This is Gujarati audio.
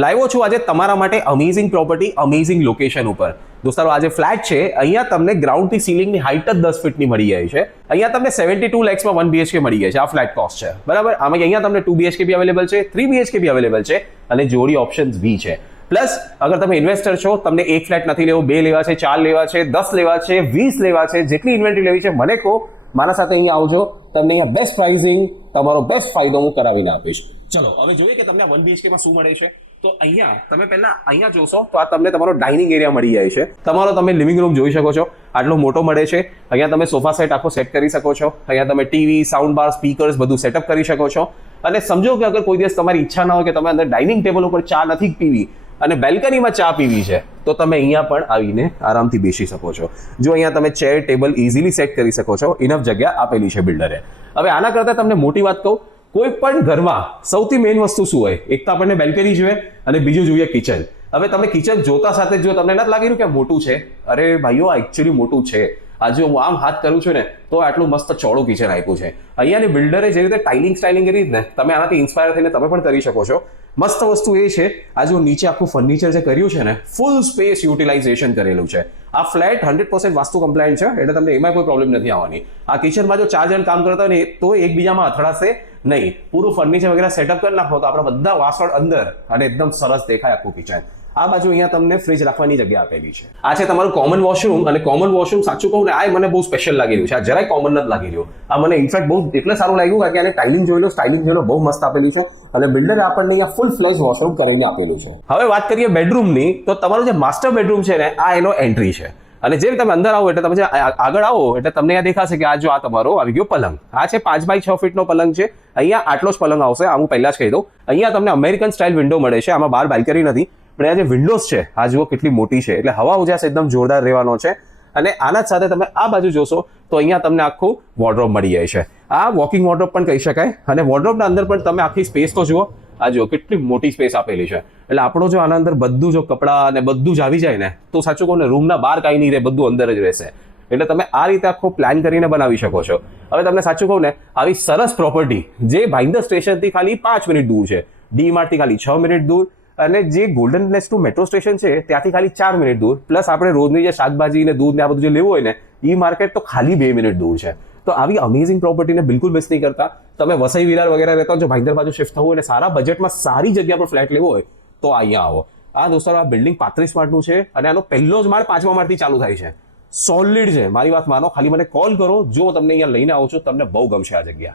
લાવ્યો છું આજે તમારા માટે અમેઝિંગ પ્રોપર્ટી અમેઝિંગ લોકેશન ઉપર. દોસ્તો આજે ફ્લેટ છે, અહીંયા તમને ગ્રાઉન્ડથી સીલિંગની હાઇટ જ 10 ફીટની મળી જાય છે. અહીંયા તમને 72 lakhsમાં 1 BHK મળી જાય છે. આ ફ્લેટ કોસ્ટ છે, બરાબર. આમાં અહીંયા તમને 2 BHK બી અવેલેબલ છે, 3 BHK બી અવેલેબલ છે અને જોડી ઓપ્શન્સ બી છે. પ્લસ અગર તમે ઇન્વેસ્ટર છો, તમને એક ફ્લેટ નથી લેવો, 2 લેવા છે, 4 લેવા છે, 10 લેવા છે, 20 લેવા છે, જેટલી ઇન્વેન્ટરી લેવી છે મને કહો, મારા સાથે અહીંયા આવજો. તમને અહીંયા બેસ્ટ પ્રાઇસિંગ, તમારો બેસ્ટ ફાયદો હું કરાવીને આપીશ. ચલો હવે જોઈએ કે તમને 1 BHK માં શું મળે છે. તો અહીંયા તમે પહેલા અહીંયા જોશો તો આ તમને તમારો ડાઇનિંગ એરિયા મળી જાય છે. તમારો તમે લિવિંગ રૂમ જોઈ શકો છો, આટલો મોટો મળે છે. અહીંયા તમે સોફા સેટ આખો સેટ કરી શકો છો. અહીંયા તમે ટીવી, સાઉન્ડ બાર, સ્પીકર્સ બધું સેટઅપ કરી શકો છો. અને સમજો કે અગર કોઈ દિવસ તમારી ઈચ્છા ના હોય કે તમે અંદર ડાઇનિંગ ટેબલ ઉપર ચા નથી પીવી અને બેલ્કનીમાં ચા પીવી છે, તો તમે અહીંયા પણ આવીને આરામથી બેસી શકો છો. જો અહીંયા તમે ચેર ટેબલ ઇઝીલી સેટ કરી શકો છો, ઇનફ જગ્યા આપેલી છે બિલ્ડરે. હવે આના કરતાં તમને મોટી વાત કહું, કોઈ પણ ઘરમાં સૌથી મેઇન વસ્તુ શું હોય? એક તો આપણને બેલ્કની જોઈએ અને બીજું જોઈએ કિચન. હવે તમે કિચન જોતા સાથે જો તમને નથી લાગી રહ્યું કે મોટું છે, અરે ભાઈઓ આ એકચ્યુઅલી મોટું છે. આજે હું આમ હાથ કરું છું ને તો આટલું મસ્ત ચોડું કિચન આપ્યું છે. અહીંયાની બિલ્ડરે જે રીતે ટાઇલિંગ કરી ને, તમે આનાથી ઇન્સ્પાયર થઈને તમે પણ કરી શકો છો. મસ્ત વસ્તુ એ છે, આ જો નીચે આખું ફર્નિચર જે કર્યું છે ને, ફૂલ સ્પેસ યુટિલાઇઝેશન કરેલું છે. આ ફ્લેટ 100% વાસ્તુ કમ્પ્લાયન્ટ છે, એટલે તમને એમાં કોઈ પ્રોબ્લેમ નથી આવવાની. આ કિચનમાં જો 4 જણ કામ કરતા હોય ને તો એકબીજામાં અથડાશે નહીં. પૂરું ફર્નિચર વગેરે સેટઅપ કરી નાખો તો આપણા બધા વાસણ અંદર અને એકદમ સરસ દેખાય આખું કિચન. આ બાજુ અહીંયા તમને ફ્રીજ રાખવાની જગ્યા આપેલી છે. આ છે તમારું કોમન વોશરૂમ, અને કોમન વોશરૂમ સાચું કહું ને, આ મને બહુ સ્પેશિયલ લાગી રહ્યું છે. આ જરાય કોમન નથી લાગી રહ્યું. આ મને ઇનફેક્ટ બહુ એટલે સારું લાગ્યું કારણ કે આને ટાઇલિંગ જોઈ લો, સ્ટાઇલિંગ જોઈ લો, બહુ મસ્ત આપેલું છે. અને બિલ્ડરે આપણને અહીંયા ફૂલ ફ્લેશ વોશરૂમ કરીને આપેલું છે. હવે વાત કરીએ બેડરૂમની, તો તમારું જે માસ્ટર બેડરૂમ છે ને, આ એનો એન્ટ્રી છે. અને જેમ તમે અંદર આવો એટલે તમે જે આગળ આવો એટલે તમને અહીંયા દેખાશે કે આ જો આ તમારો આવી ગયો પલંગ. આ છે 5x6 ફીટનો પલંગ છે. અહીંયા આટલો જ પલંગ આવશે. આ હું પહેલા જ કહી દઉં. અહીંયા તમને અમેરિકન સ્ટાઇલ વિન્ડો મળે છે. આમાં બહાર બાલ્કની નથી, પણ આ જે વિન્ડોઝ છે આ જુઓ કેટલી મોટી છે, એટલે હવા ઉજાસ એકદમ જોરદાર રહેવાનો છે. અને આના જ સાથે તમે આ બાજુ જોશો તો અહીંયા તમને આખું વોર્ડરોબ મળી જાય છે. આ વોકિંગ વોર્ડરોબ પણ કહી શકાય. અને વોર્ડરોબના અંદર પણ તમે આખી સ્પેસ તો જુઓ, આ જુઓ કેટલી મોટી સ્પેસ આપેલી છે. એટલે આપણો જો આના અંદર બધું જો કપડાં અને બધું જ આવી જાય ને, તો સાચું કહું ને રૂમના બહાર કાંઈ નહીં રહે, બધું અંદર જ રહેશે. એટલે તમે આ રીતે આખો પ્લાન કરીને બનાવી શકો છો. હવે તમને સાચું કહું ને, આવી સરસ પ્રોપર્ટી જે ભાઈન્દર સ્ટેશનથી ખાલી 5 મિનિટ દૂર છે, ડી માર્ટથી ખાલી 6 મિનિટ દૂર, અને જે golden place to metro station છે ત્યાંથી ખાલી 4 મિનિટ દૂર, પ્લસ આપણે રોજની જે શાકભાજી ને દૂધ ને આ બધું જે લેવું હોય ને, ઈ માર્કેટ તો ખાલી 2 મિનિટ દૂર છે. તો આવી અમેઝિંગ પ્રોપર્ટીને બિલકુલ મિસ નહીં કરતા. તમે વસઈ વિરાર વગેરે રહેતા જો ભાઈન્દર બાજુ શિફ્ટ થવું હોય અને સારા બજેટમાં સારી જગ્યા પર ફ્લેટ લેવો હોય તો અહીંયા આવો. આ દોસ્તો આ બિલ્ડિંગ 35 માળનું છે અને આનો પહેલો જ માળ 5મા માળથી ચાલુ થાય છે. સોલિડ છે, મારી વાત માનો. ખાલી મને કોલ કરો, જો તમને અહીંયા લઈને આવો છો, તમને બહુ ગમશે આ જગ્યા.